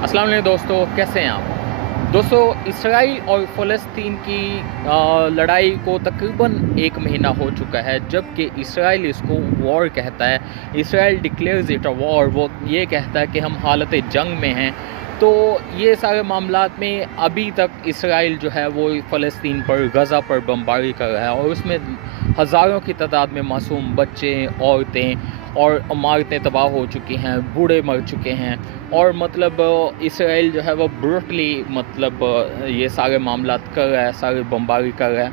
अस्सलाम वालेकुम दोस्तों, कैसे हैं आप दोस्तों। इसराइल और फ़लस्तीन की लड़ाई को तकरीबन एक महीना हो चुका है, जबकि इसराइल इसको वॉर कहता है। Israel declares it a war. वो ये कहता है कि हम हालत जंग में हैं। तो ये सारे मामलात में अभी तक इसराइल जो है वो फ़लस्तीन पर, गज़ा पर बमबारी कर रहा है, और उसमें हज़ारों की तादाद में मासूम बच्चे, औरतें और इमारतें तबाह हो चुकी हैं, बूढ़े मर चुके हैं। और मतलब इसराइल जो है वो ब्रूटली ये सारे मामलात कर रहा है, सारे बमबारी कर रहा है।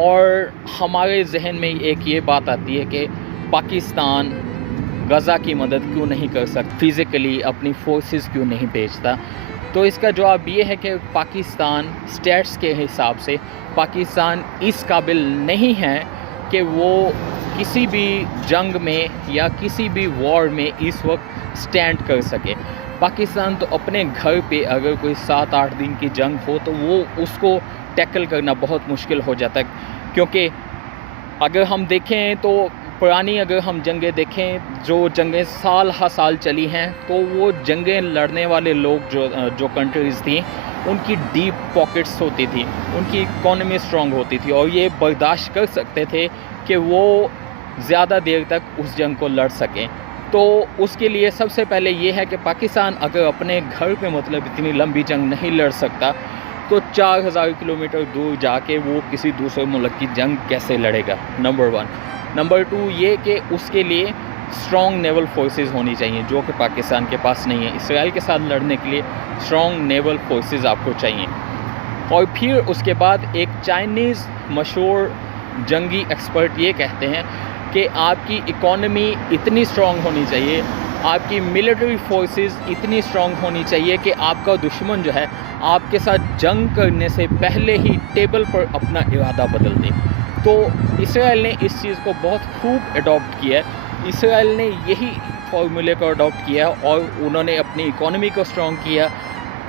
और हमारे जहन में एक ये बात आती है कि पाकिस्तान गज़ा की मदद क्यों नहीं कर सकता, फ़िज़िकली अपनी फोर्सेस क्यों नहीं भेजता। तो इसका जवाब ये है कि पाकिस्तान स्टेट्स के हिसाब से पाकिस्तान इस काबिल नहीं है कि वो किसी भी जंग में या किसी भी वॉर में इस वक्त स्टैंड कर सके। पाकिस्तान तो अपने घर पे अगर कोई 7-8 दिन की जंग हो तो वो उसको टैकल करना बहुत मुश्किल हो जाता है, क्योंकि अगर हम देखें तो पुरानी अगर हम जंगें देखें, जो जंगें साल हा साल चली हैं, तो वो जंगें लड़ने वाले लोग जो कंट्रीज़ थी, उनकी डीप पॉकेट्स होती थी, उनकी इकॉनमी स्ट्रॉन्ग होती थी, और ये बर्दाश्त कर सकते थे कि वो ज़्यादा देर तक उस जंग को लड़ सकें। तो उसके लिए सबसे पहले ये है कि पाकिस्तान अगर अपने घर पे इतनी लंबी जंग नहीं लड़ सकता, तो 4000 किलोमीटर दूर जाके वो किसी दूसरे मुल्क की जंग कैसे लड़ेगा, नंबर 1। नंबर 2 ये कि उसके लिए स्ट्रॉन्ग नेवल फोर्सेस होनी चाहिए, जो कि पाकिस्तान के पास नहीं है। इसराइल के साथ लड़ने के लिए स्ट्रॉन्ग नेवल फोर्सेस आपको चाहिए। और फिर उसके बाद एक चाइनीज़ मशहूर जंगी एक्सपर्ट ये कहते हैं कि आपकी इकॉनमी इतनी स्ट्रॉन्ग होनी चाहिए, आपकी मिलिट्री फोर्सेस इतनी स्ट्रॉन्ग होनी चाहिए कि आपका दुश्मन जो है आपके साथ जंग करने से पहले ही टेबल पर अपना इरादा बदल दे। तो इसराइल ने इस चीज़ को बहुत खूब अडॉप्ट किया है। इसराइल ने यही फॉर्मूले को अडॉप्ट किया और उन्होंने अपनी इकॉनमी को स्ट्रॉन्ग किया,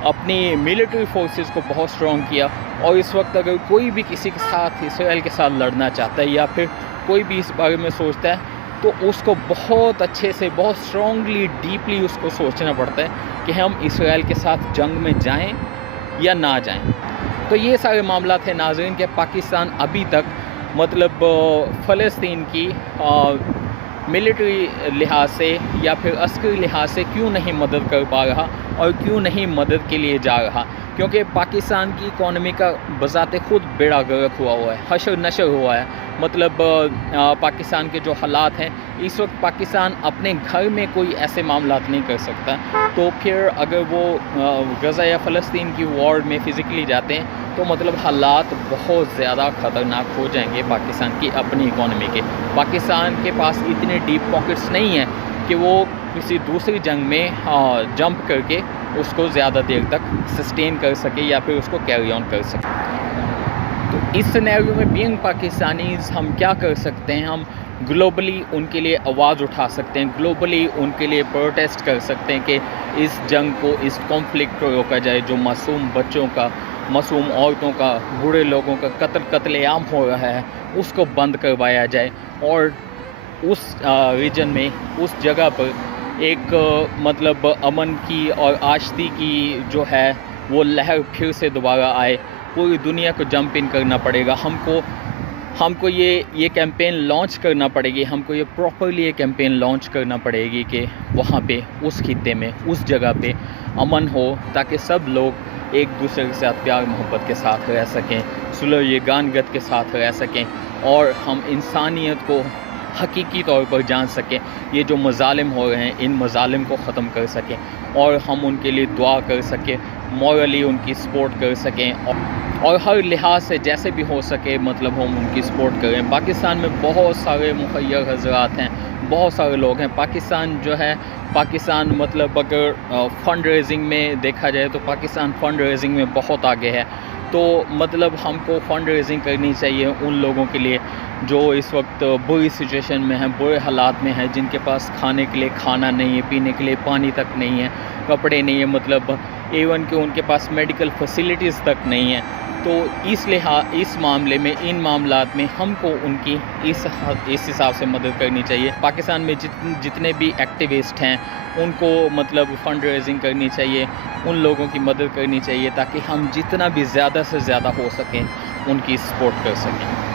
अपनी मिलिट्री फोर्सेस को बहुत स्ट्रॉन्ग किया। और इस वक्त अगर कोई भी किसी के साथ, इसराइल के साथ लड़ना चाहता है, या फिर कोई भी इस बारे में सोचता है, तो उसको बहुत अच्छे से, बहुत स्ट्रॉन्गली, डीपली उसको सोचना पड़ता है कि हम इसराइल के साथ जंग में जाएं या ना जाएं। तो ये सारे मामला थे नाज़रीन के पाकिस्तान अभी तक फ़लस्तीन की मिलिट्री लिहाज से या फिर अस्करी लिहाज से क्यों नहीं मदद कर पा रहा और क्यों नहीं मदद के लिए जा रहा, क्योंकि पाकिस्तान की इकॉनमी का बज़ाते खुद बेड़ा गर्क हुआ है, हशर नशर हुआ है। पाकिस्तान के जो हालात हैं इस वक्त, पाकिस्तान अपने घर में कोई ऐसे मामलात नहीं कर सकता। तो फिर अगर वो गज़ा या फ़लस्तीन की वॉर में फ़िज़िकली जाते हैं तो हालात बहुत ज़्यादा ख़तरनाक हो जाएंगे पाकिस्तान की अपनी इकॉनमी के। पाकिस्तान के पास इतने डीप पॉकेट्स नहीं हैं कि वो किसी दूसरी जंग में जंप करके उसको ज़्यादा देर तक सस्टेन कर सके या फिर उसको कैरी ऑन कर सके। तो इस सिनेरियो में बीइंग पाकिस्तानीज़ हम क्या कर सकते हैं? हम ग्लोबली उनके लिए आवाज़ उठा सकते हैं, ग्लोबली उनके लिए प्रोटेस्ट कर सकते हैं कि इस जंग को, इस कॉन्फ्लिक्ट को रोका जाए। जो मासूम बच्चों का, मासूम औरतों का, बूढ़े लोगों का कत्लेआम हो रहा है, उसको बंद करवाया जाए। और उस रीजन में, उस जगह पर एक अमन की और आज़ादी की जो है वो लहर फिर से दोबारा आए। पूरी दुनिया को जंप इन करना पड़ेगा, हमको ये कैंपेन लॉन्च करना पड़ेगी, हमको ये प्रॉपरली ये कैंपेन लॉन्च करना पड़ेगी कि वहाँ पे, उस खित्ते में, उस जगह पे अमन हो, ताकि सब लोग एक दूसरे के साथ प्यार मोहब्बत के साथ रह सकें, सुलह यगानगत के साथ रह सकें, और हम इंसानियत को हकीकी तौर पर जान सकें। ये जो मज़ालिम हो रहे हैं, इन मज़ालिम को ख़त्म कर सकें, और हम उनके लिए दुआ कर सकें, मॉरली उनकी सपोर्ट कर सकें, और हर लिहाज से जैसे भी हो सके हम उनकी सपोर्ट करें। पाकिस्तान में बहुत सारे मुखय्यर हज़रात हैं, बहुत सारे लोग हैं। पाकिस्तान जो है, पाकिस्तान अगर फ़ंड रेजिंग में देखा जाए तो पाकिस्तान फ़ंड रेजिंग में बहुत आगे है। तो हमको फ़ंड रेजिंग करनी चाहिए उन लोगों के लिए जो इस वक्त बुरी सिचुएशन में हैं, बुरे हालात में हैं, जिनके पास खाने के लिए खाना नहीं है, पीने के लिए पानी तक नहीं है, कपड़े नहीं है, ایون کہ ان کے پاس میڈیکل فیسلٹیز تک نہیں ہیں. تو اس معاملے میں، ان معاملات میں ہم کو ان کی اس حساب سے مدد کرنی چاہیے. پاکستان میں جتنے بھی ایکٹیوسٹ ہیں ان کو مطلب فنڈ ریزنگ کرنی چاہیے، ان لوگوں کی مدد کرنی چاہیے تاکہ ہم جتنا بھی زیادہ سے زیادہ ہو سکیں ان کی سپورٹ کر سکیں.